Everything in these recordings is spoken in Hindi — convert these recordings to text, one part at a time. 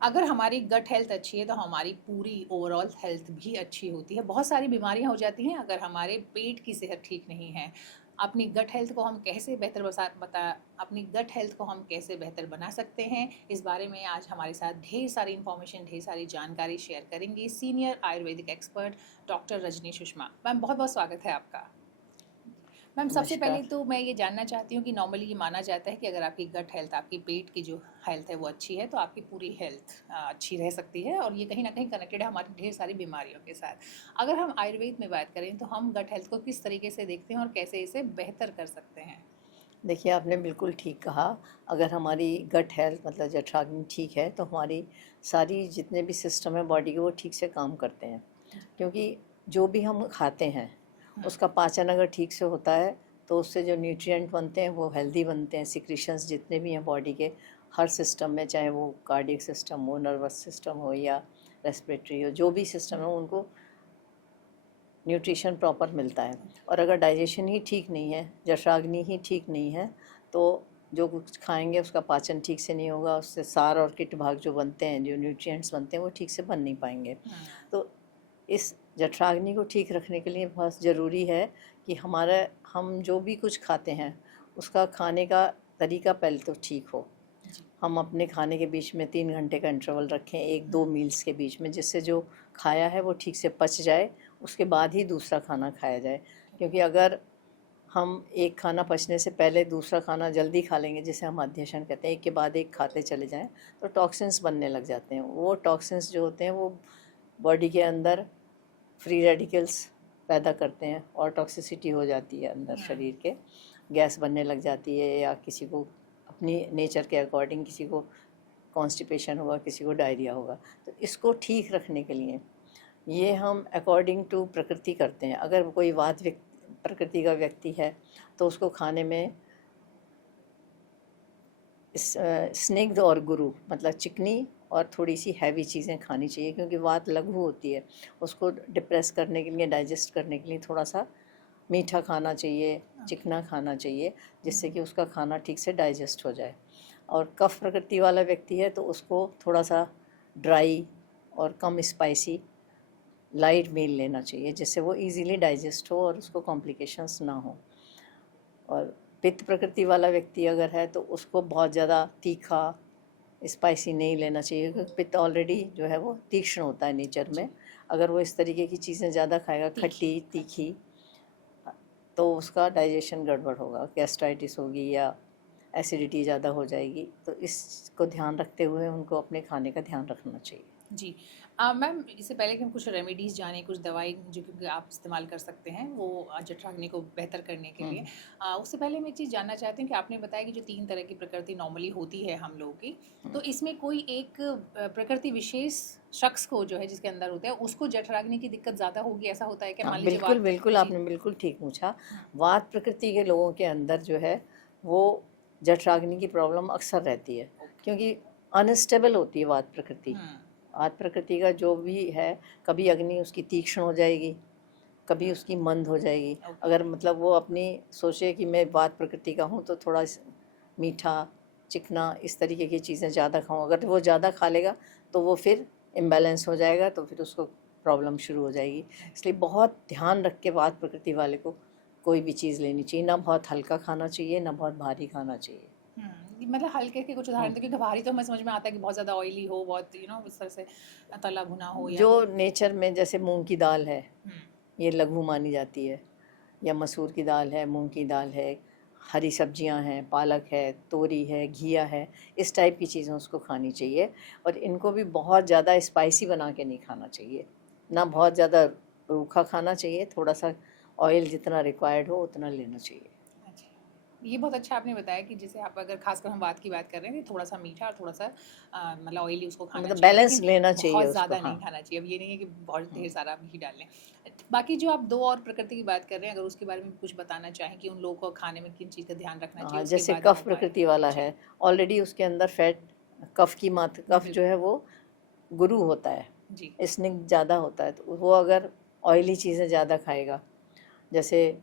अगर हमारी गट हेल्थ अच्छी है तो हमारी पूरी ओवरऑल हेल्थ भी अच्छी होती है। बहुत सारी बीमारियां हो जाती हैं अगर हमारे पेट की सेहत ठीक नहीं है। अपनी गट हेल्थ को हम कैसे बेहतर अपनी गट हेल्थ को हम कैसे बेहतर बना सकते हैं, इस बारे में आज हमारे साथ ढेर सारी इन्फॉर्मेशन, ढेर सारी जानकारी शेयर करेंगी senior Ayurvedic expert doctor Rajni Sushma ma'am. बहुत बहुत स्वागत है आपका। मैम, सबसे पहले नमस्कार। तो मैं ये जानना चाहती हूँ कि नॉर्मली ये माना जाता है कि अगर आपकी गट हेल्थ, आपकी पेट की जो हेल्थ है वो अच्छी है तो आपकी पूरी हेल्थ अच्छी रह सकती है, और ये कहीं ना कहीं कनेक्टेड है हमारी ढेर सारी बीमारियों के साथ। अगर हम आयुर्वेद में बात करें तो हम गट हेल्थ को किस तरीके से देखते हैं और कैसे इसे बेहतर कर सकते हैं? देखिए, आपने बिल्कुल ठीक कहा। अगर हमारी गट हेल्थ मतलब जठराग्नि ठीक है तो हमारी सारी जितने भी सिस्टम है बॉडी के वो ठीक से काम करते हैं। क्योंकि जो भी हम खाते हैं हम्म। उसका पाचन अगर ठीक से होता है तो उससे जो न्यूट्रिएंट बनते हैं वो हेल्दी बनते हैं। सिक्रीशंस जितने भी हैं बॉडी के हर सिस्टम में, चाहे वो कार्डियक सिस्टम हो, नर्वस सिस्टम हो या रेस्पिरेटरी हो, जो भी सिस्टम है उनको न्यूट्रिशन प्रॉपर मिलता है। और अगर डाइजेशन ही ठीक नहीं है, जठराग्नि ही ठीक नहीं है, तो जो कुछ खाएंगे उसका पाचन ठीक से नहीं होगा, उससे सार और किट भाग जो बनते हैं, जो न्यूट्रिएंट्स बनते हैं वो ठीक से बन नहीं पाएंगे। हम्म। तो इस जठराग्नि को ठीक रखने के लिए बहुत ज़रूरी है कि हमारा हम जो भी कुछ खाते हैं उसका खाने का तरीका पहले तो ठीक हो। जी। हम अपने खाने के बीच में 3 घंटे का इंटरवल रखें, एक दो मील्स के बीच में, जिससे जो खाया है वो ठीक से पच जाए, उसके बाद ही दूसरा खाना खाया जाए। क्योंकि अगर हम एक खाना पचने से पहले दूसरा खाना जल्दी खा लेंगे, जिसे हम अध्यशन कहते हैं, एक के बाद एक खाते चले जाएं, तो टॉक्सिन्स बनने लग जाते हैं। वो टॉक्सिन्स जो होते हैं वो बॉडी के अंदर फ्री रेडिकल्स पैदा करते हैं और टॉक्सिसिटी हो जाती है अंदर हम्म। शरीर के। गैस बनने लग जाती है, या किसी को अपनी नेचर के अकॉर्डिंग किसी को कॉन्स्टिपेशन होगा, किसी को डायरिया होगा। तो इसको ठीक रखने के लिए ये हम अकॉर्डिंग टू प्रकृति करते हैं। अगर कोई वात व्यक्ति प्रकृति का व्यक्ति है तो उसको खाने में स्निग्ध और गुरु मतलब चिकनी और थोड़ी सी हैवी चीज़ें खानी चाहिए, क्योंकि वात लघु होती है। उसको डिप्रेस करने के लिए, डाइजेस्ट करने के लिए थोड़ा सा मीठा खाना चाहिए, ओके। चिकना खाना चाहिए, जिससे कि उसका खाना ठीक से डाइजेस्ट हो जाए। और कफ प्रकृति वाला व्यक्ति है तो उसको थोड़ा सा ड्राई और कम स्पाइसी लाइट मील लेना चाहिए, जिससे वो इजीली डाइजेस्ट हो और उसको कॉम्प्लिकेशंस ना हो। और पित्त प्रकृति वाला व्यक्ति अगर है तो उसको बहुत ज़्यादा तीखा स्पाइसी नहीं लेना चाहिए, क्योंकि पित्त ऑलरेडी जो है वो तीक्ष्ण होता है नेचर जी। में। अगर वो इस तरीके की चीज़ें ज़्यादा खाएगा, तीखी। खट्टी तीखी, तो उसका डाइजेशन गड़बड़ होगा, गैस्ट्राइटिस होगी या एसिडिटी ज़्यादा हो जाएगी। तो इसको ध्यान रखते हुए उनको अपने खाने का ध्यान रखना चाहिए। जी। मैम, इससे पहले कि हम कुछ रेमेडीज़ जानें, कुछ दवाई जो कि आप इस्तेमाल कर सकते हैं वो जठराग्नि को बेहतर करने के लिए, हम्म। उससे पहले मैं एक चीज़ जानना चाहती हूँ कि आपने बताया कि जो 3 तरह की प्रकृति नॉर्मली होती है हम लोगों की, तो इसमें कोई एक प्रकृति विशेष शख्स को जो है जिसके अंदर होता है, उसको जठराग्नि की दिक्कत ज़्यादा होगी, ऐसा होता है क्या? हाँ, मान लीजिए बिल्कुल बात। बिल्कुल, जी। आपने बिल्कुल ठीक पूछा। हुँ। वात प्रकृति के लोगों के अंदर जो है वो जठराग्नि की प्रॉब्लम अक्सर रहती है, ओके। क्योंकि अनस्टेबल होती है वात प्रकृति। हुँ। वात प्रकृति का जो भी है, कभी अग्नि उसकी तीक्ष्ण हो जाएगी, कभी हुँ। उसकी मंद हो जाएगी। ओके। अगर मतलब वो अपनी सोचे कि मैं वात प्रकृति का हूँ तो थोड़ा मीठा चिकना इस तरीके की चीज़ें ज़्यादा खाऊं, अगर वो ज़्यादा खा लेगा तो वो फिर इम्बैलेंस हो जाएगा, तो फिर उसको प्रॉब्लम शुरू हो जाएगी। इसलिए बहुत ध्यान रख के वात प्रकृति वाले को कोई भी चीज़ लेनी चाहिए। ना बहुत हल्का खाना चाहिए, ना बहुत भारी खाना चाहिए। मतलब हल्के के कुछ उदाहरण हम्म। दें, क्योंकि भारी तो हमें समझ में आता है कि बहुत ज़्यादा ऑयली हो, बहुत इस तरह से तला भुना हो या जो वो। नेचर में जैसे मूंग की दाल है, हुँ। ये लघु मानी जाती है, या मसूर की दाल है, मूंग की दाल है, हरी सब्जियां हैं, पालक है, तोरी है, घिया है, इस टाइप की चीज़ें उसको खानी चाहिए। और इनको भी बहुत ज़्यादा स्पाइसी बना के नहीं खाना चाहिए, ना बहुत ज़्यादा रूखा खाना चाहिए। थोड़ा सा ऑयल जितना रिक्वायर्ड हो उतना लेना चाहिए। अच्छा। ये बहुत अच्छा आपने बताया कि जैसे आप अगर खासकर हम बात की बात कर रहे हैं कि थोड़ा-सा मीठा और थोड़ा-सा मतलब ऑयली उसको खाना मतलब चाहिए, बैलेंस लेकिन लेना चाहिए बहुत उसको। ज़्यादा हाँ। नहीं खाना चाहिए। अब ये नहीं है कि बहुत ढेर हम्म। सारा घी डाल लें। बाकी जो आप 2 और प्रकृति की बात कर रहे हैं, अगर उसके बारे में कुछ बताना चाहें कि उन लोगों को खाने में किन चीज़ का ध्यान रखना चाहिए, हाँ, उसके जैसे बाद हम कफ उपाय। प्रकृति वाला जी। है, ऑलरेडी उसके अंदर फैट, कफ की मात्रा, कफ जो बिल्कुल। है वो गुरु होता है, जी। स्निग्ध ज़्यादा होता है। तो वो अगर ऑयली चीज़ें ज़्यादा खाएगा, जैसे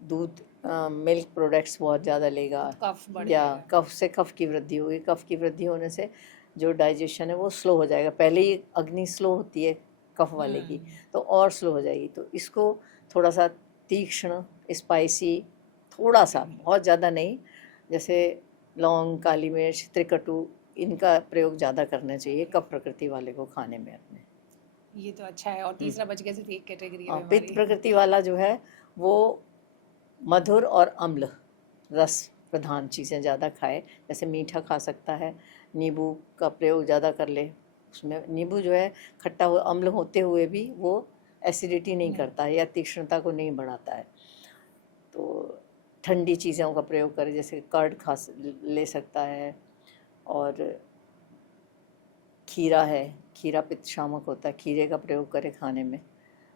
दूध, मिल्क प्रोडक्ट्स बहुत ज़्यादा लेगा, तो कफ बढ़ या जाएगा। कफ से कफ की वृद्धि होगी। कफ की वृद्धि होने से जो डाइजेशन है वो स्लो हो जाएगा। पहले ही अग्नि स्लो होती है कफ वाले की, तो और स्लो हो जाएगी। तो इसको थोड़ा सा तीक्ष्ण, स्पाइसी, थोड़ा सा, बहुत ज़्यादा नहीं, जैसे लौंग, काली मिर्च, त्रिकटु, इनका प्रयोग ज़्यादा करना चाहिए कफ प्रकृति वाले को खाने में अपने। ये तो अच्छा है। और तीसरा बच गया, सिर्फ एक कैटेगरी है पित्त बीमारी। प्रकृति वाला जो है वो मधुर और अम्ल रस प्रधान चीज़ें ज़्यादा खाए। जैसे मीठा खा सकता है, नींबू का प्रयोग ज़्यादा कर ले। उसमें नींबू जो है खट्टा अम्ल होते हुए भी वो एसिडिटी नहीं करता है या तीक्ष्णता को नहीं बढ़ाता है। तो ठंडी चीज़ों का प्रयोग करे, जैसे कर्ड ले सकता है। और खीरा है, खीरा पित्त शामक होता है, खीरे का प्रयोग करे खाने में।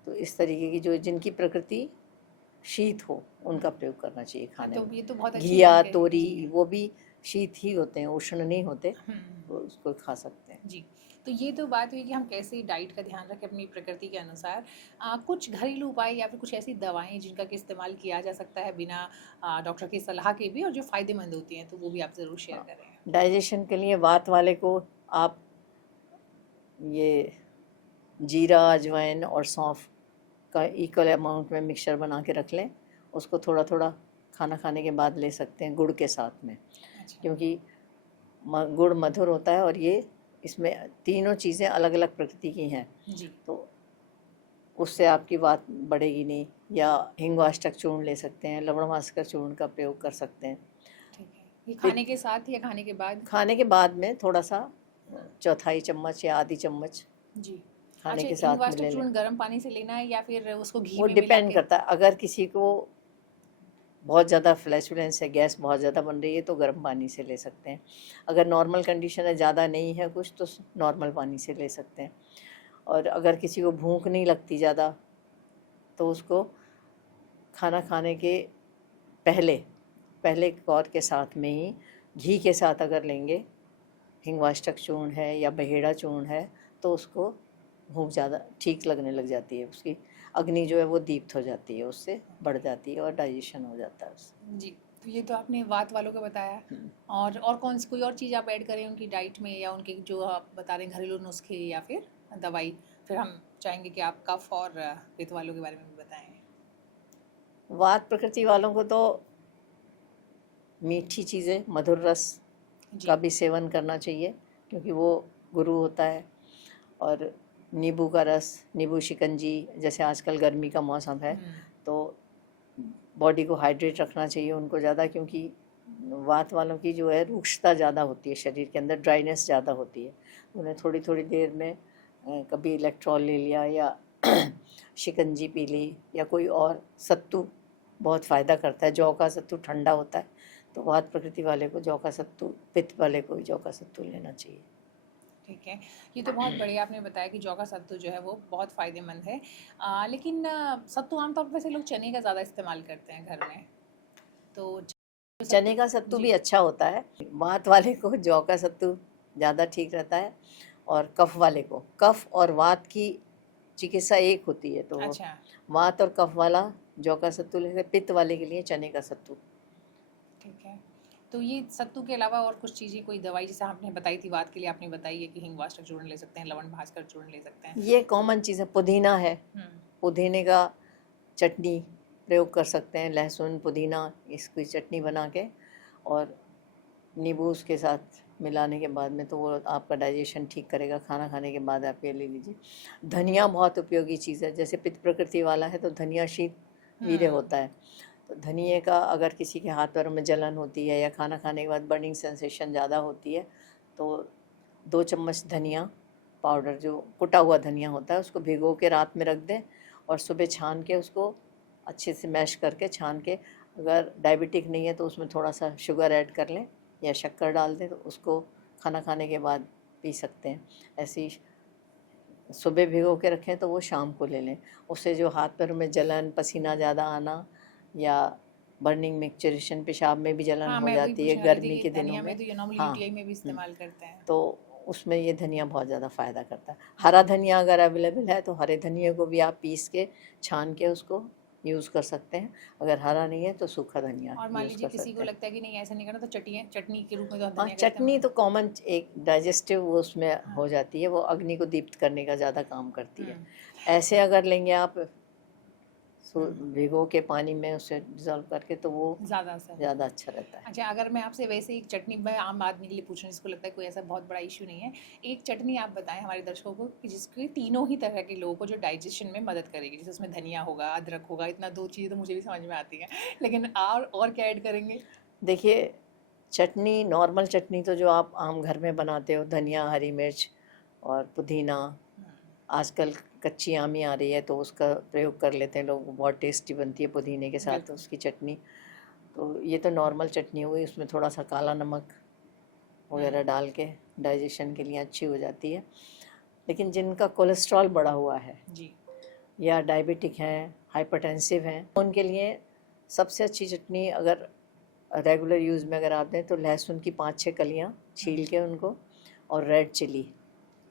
तो इस तरीके की जो जिनकी प्रकृति शीत हो उनका प्रयोग करना चाहिए खाने तो में। ये तो बहुत अच्छी घिया, जानकारी तोरी, जी। वो भी शीत ही होते हैं, उष्ण नहीं होते, हम्म, तो उसको खा सकते हैं। जी। तो ये तो बात हुई कि हम कैसे डाइट का ध्यान रखें अपनी प्रकृति के अनुसार। कुछ घरेलू उपाय या फिर कुछ ऐसी दवाएं जिनका कि इस्तेमाल किया जा सकता है बिना डॉक्टर की सलाह के भी, और जो फ़ायदेमंद होती हैं, तो वो भी आप ज़रूर शेयर करें। डाइजेशन के लिए वात वाले को आप ये जीरा, अजवाइन और सौंफ का इक्वल अमाउंट में मिक्सचर बना के रख लें। उसको थोड़ा थोड़ा खाना खाने के बाद ले सकते हैं गुड़ के साथ में, अच्छा। क्योंकि गुड़ मधुर होता है और ये इसमें तीनों चीज़ें अलग अलग प्रकृति की हैं, जी। तो उससे आपकी बात बढ़ेगी नहीं। या हिंगवाष्टक चूर्ण ले सकते हैं, लवणमास्कर चूर्ण का प्रयोग कर सकते हैं। ठीक है। ये पित्त खाने के साथ या खाने के बाद? खाने के बाद में थोड़ा सा चौथाई चम्मच या आधी चम्मच जी। खाने अच्छा, के हिंग साथ में वाष्टक ले लें। चूर्ण गर्म पानी से लेना है या फिर उसको घी वो में मिला डिपेंड के? करता है, अगर किसी को बहुत ज़्यादा फ्लैचुलेंस है, गैस बहुत ज़्यादा बन रही है, तो गर्म पानी से ले सकते हैं। अगर नॉर्मल कंडीशन है, ज़्यादा नहीं है कुछ, तो नॉर्मल पानी से ले सकते हैं। और अगर किसी को भूख नहीं लगती ज़्यादा, तो उसको खाना खाने के पहले पहले कौर के साथ में ही घी के साथ अगर लेंगे, हिंगवाष्टक चूर्ण है या बहेड़ा चूर्ण है, तो उसको भूख ज़्यादा ठीक लगने लग जाती है, उसकी अग्नि जो है वो दीप्त हो जाती है, उससे बढ़ जाती है और डाइजेशन हो जाता है उससे। जी। तो ये तो आपने वात वालों का बताया। और कौन सी कोई और चीज़ आप ऐड करें उनकी डाइट में, या उनके जो आप बता रहे हैं घरेलू नुस्खे या फिर दवाई? फिर हम चाहेंगे कि आप कफ और पित्त वालों के बारे में भी बताएं। वात प्रकृति वालों को तो मीठी चीज़ें, मधुर रस जी। का भी सेवन करना चाहिए, क्योंकि वो गुरु होता है। और नींबू का रस, नींबू शिकंजी, जैसे आजकल गर्मी का मौसम है, तो बॉडी को हाइड्रेट रखना चाहिए उनको ज़्यादा, क्योंकि वात वालों की जो है रुक्षता ज़्यादा होती है, शरीर के अंदर ड्राइनेस ज़्यादा होती है। उन्हें थोड़ी थोड़ी देर में कभी इलेक्ट्रॉल ले लिया या शिकंजी पी ली, या कोई और सत्तू बहुत फ़ायदा करता है। जौ का सत्तू ठंडा होता है, तो वात प्रकृति वाले को जौ का सत्तू, पित्त वाले को जौ का सत्तू लेना चाहिए। ठीक है। ये तो बहुत बढ़िया आपने बताया कि जौ का सत्तू जो है वो बहुत फ़ायदेमंद है। लेकिन सत्तू आमतौर पर वैसे लोग चने का ज़्यादा इस्तेमाल करते हैं घर में, तो चने का सत्तू भी अच्छा होता है। वात वाले को जौ का सत्तू ज़्यादा ठीक रहता है, और कफ वाले को, कफ और वात की चिकित्सा एक होती है, तो अच्छा। वात और कफ वाला जौ का सत्तू लेते, पित्त वाले के लिए चने का सत्तू। ठीक है। तो ये सत्तू के अलावा और कुछ चीज़ें, कोई दवाई जैसे आपने बताई थी वात के लिए, आपने बताई है कि हिंगवाष्टक चूर्ण ले सकते हैं, लवण भास्कर चूर्ण ले सकते हैं। ये कॉमन चीज़ है। पुदीना है, पुदीने का चटनी प्रयोग कर सकते हैं, लहसुन पुदीना इसकी चटनी बना के, और नींबू उसके साथ मिलाने के बाद में, तो वो आपका डाइजेशन ठीक करेगा। खाना खाने के बाद आप ये ले लीजिए। धनिया बहुत उपयोगी चीज़ है, जैसे पित्त प्रकृति वाला है तो धनिया शीत वीर्य होता है। तो धनिए का अगर किसी के हाथ पैरों में जलन होती है या खाना खाने के बाद बर्निंग सेंसेशन ज़्यादा होती है, तो 2 चम्मच धनिया पाउडर, जो कुटा हुआ धनिया होता है, उसको भिगो के रात में रख दें, और सुबह छान के उसको अच्छे से मैश करके छान के, अगर डायबिटिक नहीं है तो उसमें थोड़ा सा शुगर ऐड कर लें या शक्कर डाल दें, तो उसको खाना खाने के बाद पी सकते हैं। ऐसी सुबह भिगो के रखें तो वो शाम को ले लें। उससे जो हाथ पैरों में जलन, पसीना ज़्यादा आना, या बर्निंग मिक्सचरेशन, पेशाब में भी जलन हाँ, हो मैं वही जाती है पूछने वाली थी गर्मी कि के दिनों धनिया में में। तो ये नॉर्मली हाँ, यूटीआई में भी इस्तेमाल करते हैं। तो उसमें ये धनिया बहुत ज़्यादा फ़ायदा करता है। हरा धनिया अगर अवेलेबल है तो हरे धनिया को भी आप पीस के छान के उसको यूज़ कर सकते हैं। अगर हरा नहीं है तो सूखा धनिया और मान यूज़ लीजिए कर किसी सकते को हैं। लगता है कि नहीं ऐसा नहीं करना, तो चटनी के रूप में तो हम हाँ, धनिया का चटनी तो इस्तेमाल। कॉमन एक डाइजेस्टिव वो उसमें हाँ। हो जाती है, वो अग्नि को दीप्त करने का ज़्यादा काम करती है। हम्म। ऐसे अगर लेंगे आप हम्म। भिगो के पानी में उसे डिज़ोल्व करके तो वो ज़्यादा असर है। ज़्यादा अच्छा रहता है। अच्छा, अगर मैं आपसे वैसे ही एक चटनी, मैं आम आदमी के लिए पूछ रही हूँ जिसको लगता है कोई ऐसा बहुत बड़ा इशू नहीं है, एक चटनी आप बताएं हमारे दर्शकों को कि जिसके तीनों ही तरह के लोगों को जो डाइजेशन में मदद करेगी, जैसे उसमें धनिया होगा, अदरक होगा, इतना दो चीज़ें तो मुझे भी समझ में आती हैं, लेकिन और क्या ऐड करेंगे? देखिए, चटनी नॉर्मल चटनी तो जो आप आम घर में बनाते हो, धनिया, हरी मिर्च और पुदीना, आजकल कच्ची आमी आ रही है तो उसका प्रयोग कर लेते हैं लोग, बहुत टेस्टी बनती है पुदीने के साथ बिल्कुल। उसकी चटनी। तो ये तो नॉर्मल चटनी हुई, उसमें थोड़ा सा काला नमक वगैरह डाल के डाइजेशन के लिए अच्छी हो जाती है। लेकिन जिनका कोलेस्ट्रॉल बढ़ा हुआ है जी। या डायबिटिक हैं, हाइपरटेंसिव हैं, उनके लिए सबसे अच्छी चटनी अगर रेगुलर यूज़ में अगर आप दें तो लहसुन की 5-6 कलियाँ छील के उनको और रेड चिली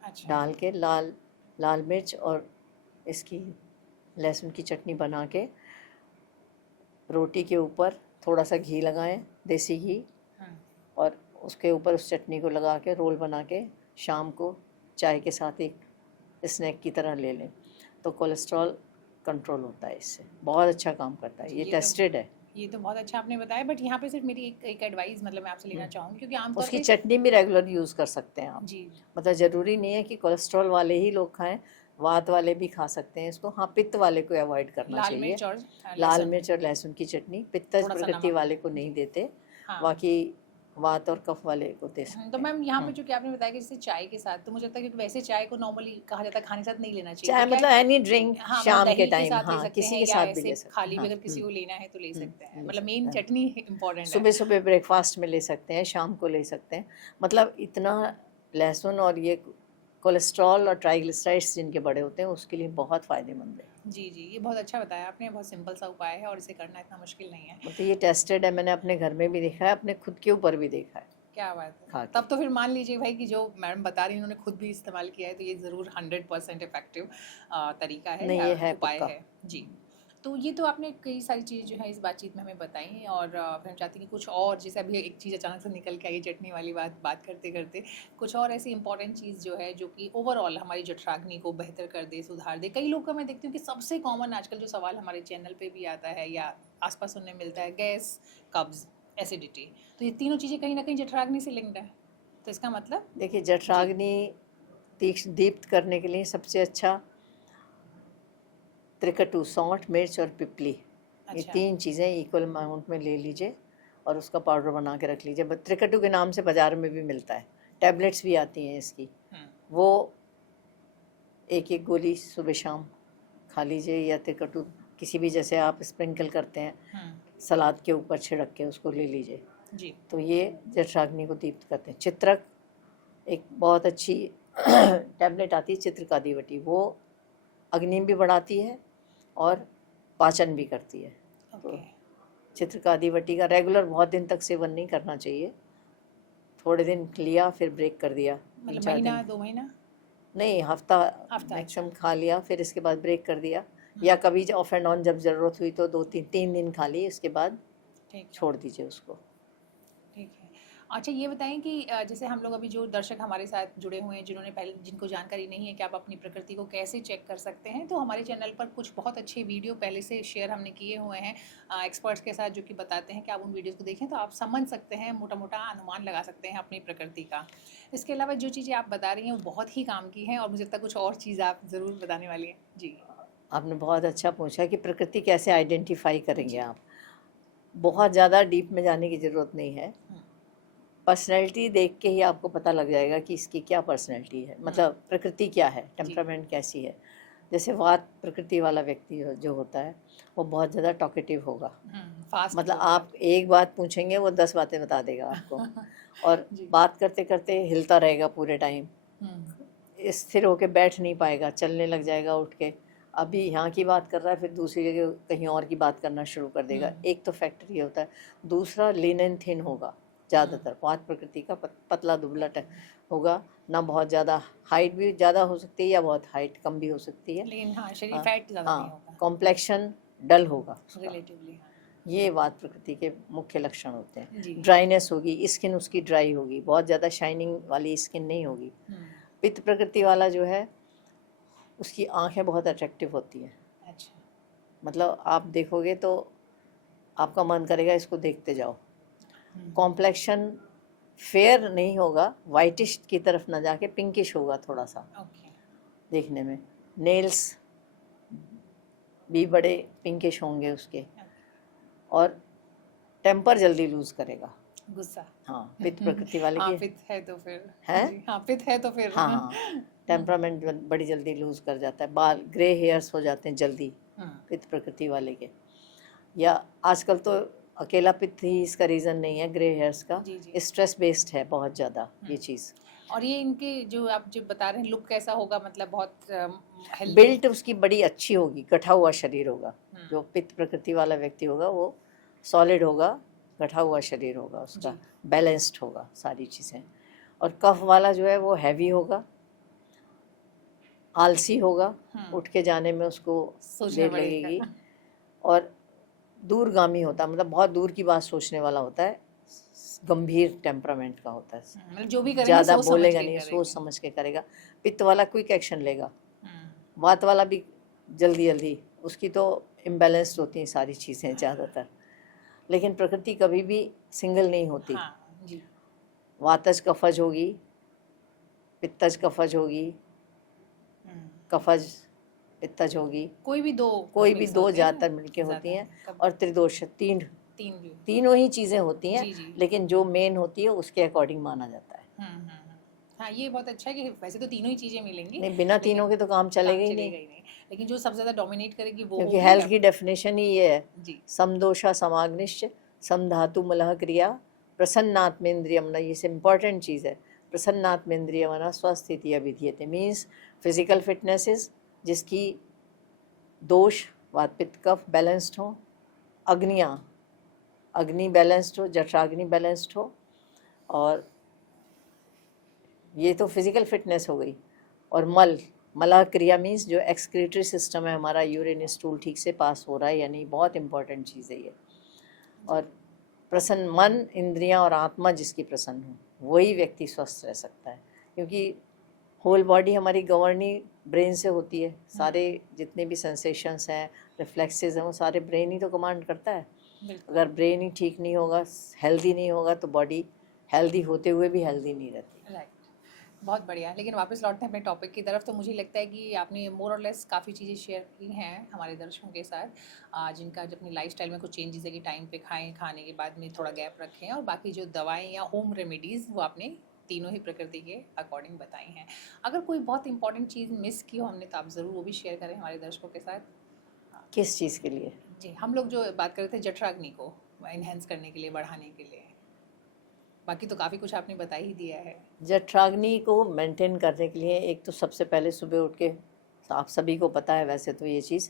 अच्छा। डाल के लाल लाल मिर्च और इसकी लहसुन की चटनी बना के रोटी के ऊपर थोड़ा सा घी लगाएं, देसी घी, हाँ। और उसके ऊपर उस चटनी को लगा के रोल बना के शाम को चाय के साथ एक स्नैक की तरह ले लें तो कोलेस्ट्रॉल कंट्रोल होता है, इससे बहुत अच्छा काम करता है, जी, ये ये तो टेस्टेड है। ये तो बहुत अच्छा आपने बताया, बट यहाँ पे सिर्फ मेरी एक एडवाइस मतलब मैं आपसे लेना चाहूँगी, क्योंकि आमतौर उसकी पे। चटनी भी रेगुलर यूज़ कर सकते हैं आप, जी। मतलब ज़रूरी नहीं है कि कोलेस्ट्रॉल वाले ही लोग खाएं, वात वाले भी खा सकते हैं इसको। हाँ, पित्त वाले को अवॉइड करना लाल चाहिए। मिर्च और लाल लहसुन, मिर्च और लहसुन की चटनी पित्तज थोड़ा सा प्रकृति नमक। वाले को नहीं जी। देते, हाँ। बाकी वात और कफ वाले को दे तो सकते हैं। मैम यहाँ पे जो कि आपने बताया कि जैसे चाय के साथ, तो मुझे लगता है कि वैसे चाय को नॉर्मली कहा जाता है खाने के साथ नहीं लेना चाहिए, चाहे तो क्या? मतलब एनी ड्रिंक हाँ, मतलब शाम के दही के टाइम, साथ ले हाँ, सकते किसी हैं के या साथ भी ऐसे ले सकते हैं। खाली भी हाँ, अगर किसी को लेना है तो ले सकते हैं, ले मतलब मेन सकते हैं। चटनी इम्पोर्टेंट है। सुबह सुबह ब्रेकफास्ट में ले सकते हैं, शाम को ले सकते हैं, मतलब इतना लहसुन और ये कोलेस्ट्रॉल और ट्राइग्लिसराइड्स जिनके बड़े होते हैं उसके लिए बहुत फ़ायदेमंद है। जी जी, ये बहुत अच्छा बताया आपने, बहुत सिंपल सा उपाय है और इसे करना इतना मुश्किल नहीं है। मतलब ये टेस्टेड है, मैंने अपने घर में भी देखा है, अपने खुद के ऊपर भी देखा है क्या बात है। खा के। तब तो फिर मान लीजिए भाई कि जो मैडम बता रही हैं उन्होंने खुद भी इस्तेमाल किया है, तो ये ज़रूर 100% इफेक्टिव तरीका है नहीं, या ये है उपाय पक्का। है। जी। तो ये तो आपने कई सारी चीज़ जो है इस बातचीत में हमें बताई, और फिर हम चाहते हैं कि कुछ और, जैसे अभी एक चीज़ अचानक से निकल के आई चटनी वाली बात करते करते, कुछ और ऐसी इंपॉर्टेंट चीज़ जो है जो कि ओवरऑल हमारी जठराग्नि को बेहतर कर दे, सुधार दे। कई लोग का मैं देखती हूँ कि सबसे कॉमन आजकल जो सवाल हमारे चैनल पे भी आता है या आसपास सुनने मिलता है, गैस, कब्ज़, एसिडिटी, तो ये तीनों चीज़ें कहीं ना कहीं जठराग्नि से लिंक्ड है, तो इसका मतलब। देखिए, जी। जठराग्नि तीक्ष्ण दीप्त करने के लिए सबसे अच्छा त्रिकटु, सौंठ, मिर्च और पिपली, ये अच्छा। 3 चीज़ें इक्वल अमाउंट में ले लीजिए और उसका पाउडर बना के रख लीजिए। त्रिकटु के नाम से बाज़ार में भी मिलता है, टैबलेट्स भी आती हैं इसकी, वो एक एक गोली सुबह शाम खा लीजिए, या त्रिकटु किसी भी, जैसे आप स्प्रिंकल करते हैं सलाद के ऊपर छिड़क के उसको ले लीजिए, जी। तो ये जठराग्नि को दीप्त करते हैं। चित्रक एक बहुत अच्छी टैबलेट आती है, चित्रकादिवटी, वो अग्नि भी बढ़ाती है और पाचन भी करती है। तो ओके। चित्रकादिवटी का रेगुलर बहुत दिन तक सेवन नहीं करना चाहिए, थोड़े दिन लिया फिर ब्रेक कर दिया, मतलब 3-4 महीना दिन, 2 महीना? नहीं, हफ्ता हफ्ता, मैक्सिमम अच्छा। खा लिया, फिर इसके बाद ब्रेक कर दिया, या कभी ऑफ एंड ऑन जब ज़रूरत हुई तो 2-3 दिन खा ली, इसके बाद ठीक है। छोड़ दीजिए उसको। ठीक है। अच्छा, ये बताएं कि जैसे हम लोग अभी जो दर्शक हमारे साथ जुड़े हुए हैं, जिन्होंने पहले, जिनको जानकारी नहीं है कि आप अपनी प्रकृति को कैसे चेक कर सकते हैं, तो हमारे चैनल पर कुछ बहुत अच्छे वीडियो पहले से शेयर हमने किए हुए हैं एक्सपर्ट्स के साथ, जो कि बताते हैं कि आप उन वीडियोज़ को देखें तो आप समझ सकते हैं, मोटा मोटा अनुमान लगा सकते हैं अपनी प्रकृति का। इसके अलावा जो चीज़ें आप बता रही हैं वो बहुत ही काम की हैं, और मुझे लगता है कुछ और चीज़ आप ज़रूर बताने वाली हैं। जी। आपने बहुत अच्छा पूछा कि प्रकृति कैसे आइडेंटिफाई करेंगे जी। आप। बहुत ज़्यादा डीप में जाने की ज़रूरत नहीं है, पर्सनैलिटी देख के ही आपको पता लग जाएगा कि इसकी क्या पर्सनैलिटी है, मतलब प्रकृति क्या है, टेम्परामेंट कैसी है। जैसे वात प्रकृति वाला व्यक्ति जो होता है वो बहुत ज़्यादा टॉकेटिव होगा, फास्ट मतलब आप एक बात पूछेंगे वो 10 बातें बता देगा आपको, और जी। बात करते करते हिलता रहेगा पूरे टाइम, स्थिर होके बैठ नहीं पाएगा, चलने लग जाएगा उठ के, अभी यहाँ की बात कर रहा है फिर दूसरी जगह कहीं और की बात करना शुरू कर देगा। एक तो फैक्टर ये होता है, दूसरा लीन एंड थिन होगा ज़्यादातर, वात प्रकृति का पतला दुबला होगा, ना बहुत ज़्यादा हाइट भी ज़्यादा हो सकती है या बहुत हाइट कम भी हो सकती है। लेकिन हाँ, शरीर फैट ज़्यादा नहीं हाँ, होगा। कॉम्प्लेक्शन डल होगा उसका। रिलेटिवली। ये वात प्रकृति के मुख्य लक्षण होते हैं। जी। ड्राइनेस होगी, स्किन उसकी ड्राई होगी, बहुत ज़्यादा शाइनिंग वाली स्किन नहीं होगी। पित्त प्रकृति वाला जो है उसकी आंखें बहुत अट्रैक्टिव होती हैं। अच्छा। मतलब आप देखोगे तो आपका मन करेगा इसको देखते जाओ। कॉम्प्लेक्शन फेयर नहीं होगा, वाइटिश की तरफ ना जाके पिंकिश होगा थोड़ा सा ओके। देखने में। नेल्स भी बड़े पिंकिश होंगे उसके, और टेम्पर जल्दी लूज करेगा। गुस्सा। हाँ, पित्त प्रकृति वाले हाँ, के पित्त है तो फिर है। जी, हाँ पित्त है तो फिर हाँ हाँ, टेम्परामेंट बड़ी जल्दी लूज कर जाता है, बाल ग्रे हेयर्स हो जाते हैं जल्दी पित्त प्रकृति वाले के। या आजकल तो अकेला पित्त ही इसका रीज़न नहीं है ग्रे हेयर्स का, जी, जी। स्ट्रेस बेस्ड है बहुत ज़्यादा ये चीज़। और ये इनके जो आप जो बता रहे हैं लुक कैसा होगा, मतलब बहुत हेल्दी? बिल्ट उसकी बड़ी अच्छी होगी, गठा हुआ शरीर होगा। जो पित्त प्रकृति वाला व्यक्ति होगा वो सॉलिड होगा, गठा हुआ शरीर होगा उसका, जी। बैलेंस्ड होगा सारी चीज़ें। और कफ वाला जो है वो हैवी होगा, आलसी होगा, उठ के जाने में उसको सोचना देर पड़ेगा। लगेगी, और दूरगामी होता है, मतलब बहुत दूर की बात सोचने वाला होता है, गंभीर टेम्परामेंट का होता है, मतलब जो भी करेंगे ज़्यादा सोच समझ बोलेगा के नहीं, करेंगे। सोच समझ के करेगा। पित्त वाला क्विक एक्शन लेगा, वात वाला भी जल्दी जल्दी, उसकी तो इम्बैलेंस्ड होती हैं सारी चीज़ें ज़्यादातर। लेकिन प्रकृति कभी भी सिंगल नहीं होती। हाँ जी। वातज कफज होगी, पित्तज कफज होगी, कफज पित्तज होगी, कोई भी दो ज़्यादातर मिलके होती हैं। और त्रिदोष तीन तीन भी। तीनों ही चीज़ें होती हैं, जी, जी। लेकिन जो मेन होती है उसके अकॉर्डिंग माना जाता है। हाँ, ये बहुत अच्छा है कि वैसे तो तीनों ही चीजें मिलेंगी, नहीं, बिना तीनों के तो काम चलेगा ही नहीं, लेकिन जो सबसे ज्यादा डोमिनेट करेगी वो क्योंकि होगी हेल्थ की डेफिनेशन ही ये है। जी। समदोषा समाग्निश्च समधातु मलह क्रिया प्रसन्नात्मेंद्रियम ना, ये इम्पॉर्टेंट चीज़ है। प्रसन्नात्मेंद्रियम ना स्वस्थिति अभिधीयते, मीन्स फिजिकल फिटनेस इज जिसकी दोष वात पित्त कफ बैलेंस्ड हो, अग्नि बैलेंस्ड हो, जठराग्नि बैलेंस्ड हो, और ये तो फिजिकल फिटनेस हो गई। और मलह क्रिया मीन्स जो एक्सक्रीटरी सिस्टम है हमारा, यूरिन स्टूल ठीक से पास हो रहा है या नहीं, बहुत इंपॉर्टेंट चीज़ है ये। और प्रसन्न मन, इंद्रियां और आत्मा जिसकी प्रसन्न हो वही व्यक्ति स्वस्थ रह सकता है, क्योंकि होल बॉडी हमारी गवर्निंग ब्रेन से होती है। सारे जितने भी सेंसेशंस हैं, रिफ्लेक्सेस हैं, वो सारे ब्रेन ही तो कमांड करता है। अगर ब्रेन ही ठीक नहीं होगा, हेल्दी नहीं होगा, तो बॉडी हेल्दी होते हुए भी हेल्दी नहीं रहती। राइट, बहुत बढ़िया। लेकिन वापस लौटते हैं अपने टॉपिक की तरफ, तो मुझे लगता है कि आपने मोर और लेस काफ़ी चीज़ें शेयर की हैं हमारे दर्शकों के साथ, जिनका जब अपनी लाइफस्टाइल में कुछ चेंजेस है कि टाइम पे खाएं, खाने के बाद में थोड़ा गैप रखें, और बाकी जो दवाएं या होम रेमेडीज़ वो आपने तीनों ही प्रकृति के अकॉर्डिंग बताई हैं। अगर कोई बहुत इंपॉर्टेंट चीज़ मिस की हो हमने तो आप ज़रूर वो भी शेयर करें हमारे दर्शकों के साथ। किस चीज़ के लिए? जी, हम लोग जो बात कर रहे थे जठराग्नि को इन्हेंस करने के लिए, बढ़ाने के लिए, बाकी तो काफ़ी कुछ आपने बता ही दिया है। जठराग्नि को मेंटेन करने के लिए एक तो सबसे पहले सुबह उठ के, आप सभी को पता है वैसे तो ये चीज़,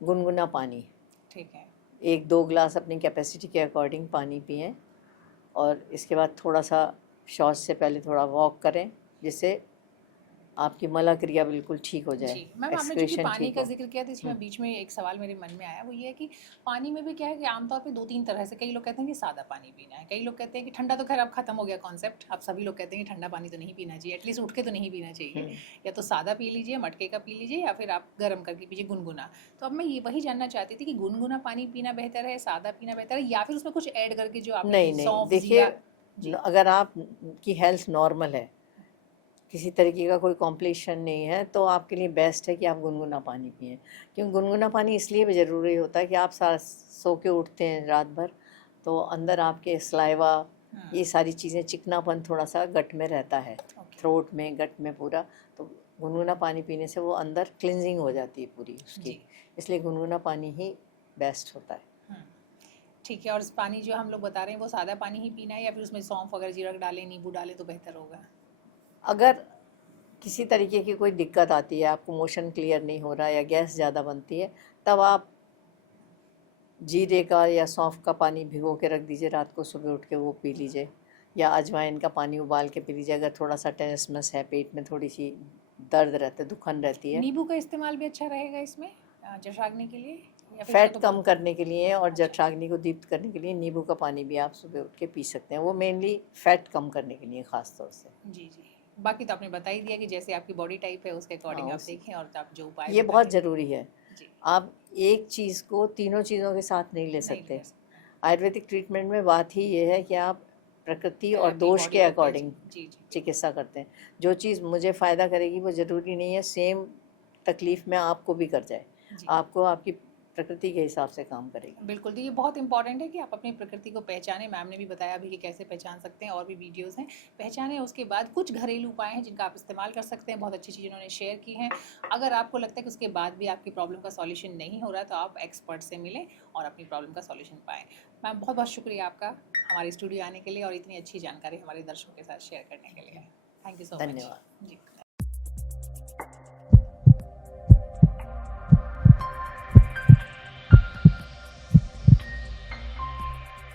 गुनगुना पानी, ठीक है, 1-2 ग्लास अपनी कैपेसिटी के अकॉर्डिंग पानी पिएं। और इसके बाद थोड़ा सा शौच से पहले थोड़ा वॉक करें, जिससे आपकी मल क्रिया बिल्कुल ठीक हो जाए, जी। मैम, आपने चूंकि एक्सक्रीशन पानी ठीक का हो। जिक्र किया तो इसमें बीच में एक सवाल मेरे मन में आया, वो ये है कि पानी में भी क्या है कि आमतौर पे 2-3 तरह से, कई लोग कहते हैं कि सादा पानी पीना है, कई लोग कहते हैं कि ठंडा, तो खैर अब खत्म हो गया कॉन्सेप्ट, अब सभी लोग कहते हैं कि ठंडा पानी तो नहीं पीना चाहिए, एटलीस्ट उठ के तो नहीं पीना चाहिए, या तो सादा पी लीजिए, मटके का पी लीजिए, या फिर आप गर्म करके पीजिए गुनगुना। तो अब मैं ये वही जानना चाहती थी कि गुनगुना पानी पीना बेहतर है, सादा पीना बेहतर है, या फिर उसमें कुछ ऐड करके जो आप नहीं, देखिए, अगर आप की हेल्थ नॉर्मल है, किसी तरीके का कोई कॉम्प्लिकेशन नहीं है, तो आपके लिए बेस्ट है कि आप गुनगुना पानी पिएं। क्योंकि गुनगुना पानी इसलिए भी ज़रूरी होता है कि आप सो के उठते हैं रात भर, तो अंदर आपके सलाइवा, ये सारी चीज़ें, चिकनापन थोड़ा सा गट में रहता है, थ्रोट में, गट में पूरा, तो गुनगुना पानी पीने से वो अंदर क्लिनजिंग हो जाती है पूरी उसकी, इसलिए गुनगुना पानी ही बेस्ट होता है। ठीक है। और पानी जो हम लोग बता रहे हैं वो सादा पानी ही पीना है, या फिर उसमें सौंफ वगैरह, जीरा डालें, नींबू डालें तो बेहतर होगा? अगर किसी तरीके की कोई दिक्कत आती है, आपको मोशन क्लियर नहीं हो रहा या गैस ज़्यादा बनती है, तब आप जीरे का या सौंफ का पानी भिगो के रख दीजिए, रात को सुबह उठ के वो पी लीजिए, या अजवाइन का पानी उबाल के पी लीजिए। अगर थोड़ा सा टेंसनेस है, पेट में थोड़ी सी दर्द रहता है, दुखन रहती है, नींबू का इस्तेमाल भी अच्छा रहेगा इसमें जठराग्नि के लिए, या फिर फैट तो कम बहुत- करने के लिए और अच्छा। जठराग्नि को दीप्त करने के लिए नींबू का पानी भी आप सुबह उठ के पी सकते हैं। वो मेनली फैट कम करने के लिए ख़ास तौर से। जी, जी। बाकी तो आपने बता ही दिया कि जैसे आपकी बॉडी टाइप है उसके हाँ, अकॉर्डिंग आप उस देखें और आप जो उपाय ये बहुत बताएँ। ज़रूरी है। जी, आप एक चीज़ को तीनों चीज़ों के साथ नहीं ले नहीं सकते। ले सकते हैं। आयुर्वेदिक ट्रीटमेंट में बात ही ये है कि आप प्रकृति पहले और अपनी दोष बॉडी के को अकॉर्डिंग जी, जी, बिल्कुल। चिकित्सा करते हैं। जो चीज़ मुझे फ़ायदा करेगी वो ज़रूरी नहीं है सेम तकलीफ़ में आपको भी कर जाए। जी। आपको आपकी प्रकृति के हिसाब से काम करेगी। बिल्कुल, तो ये बहुत इंपॉर्टेंट है कि आप अपनी प्रकृति को पहचानें। मैम ने भी बताया अभी कि कैसे पहचान सकते हैं, और भी वीडियोज़ हैं। पहचानें, उसके बाद कुछ घरेलू उपाय हैं जिनका आप इस्तेमाल कर सकते हैं। बहुत अच्छी चीज़ उन्होंने शेयर की हैं। अगर आपको लगता है कि उसके बाद भी आपकी प्रॉब्लम का सॉल्यूशन नहीं हो रहा, तो आप एक्सपर्ट से मिलें और अपनी प्रॉब्लम का सॉल्यूशन पाएँ। मैम, बहुत-बहुत शुक्रिया आपका हमारे स्टूडियो आने के लिए और इतनी अच्छी जानकारी हमारे दर्शकों के साथ शेयर करने के लिए। Thank you so much. धन्यवाद। जी।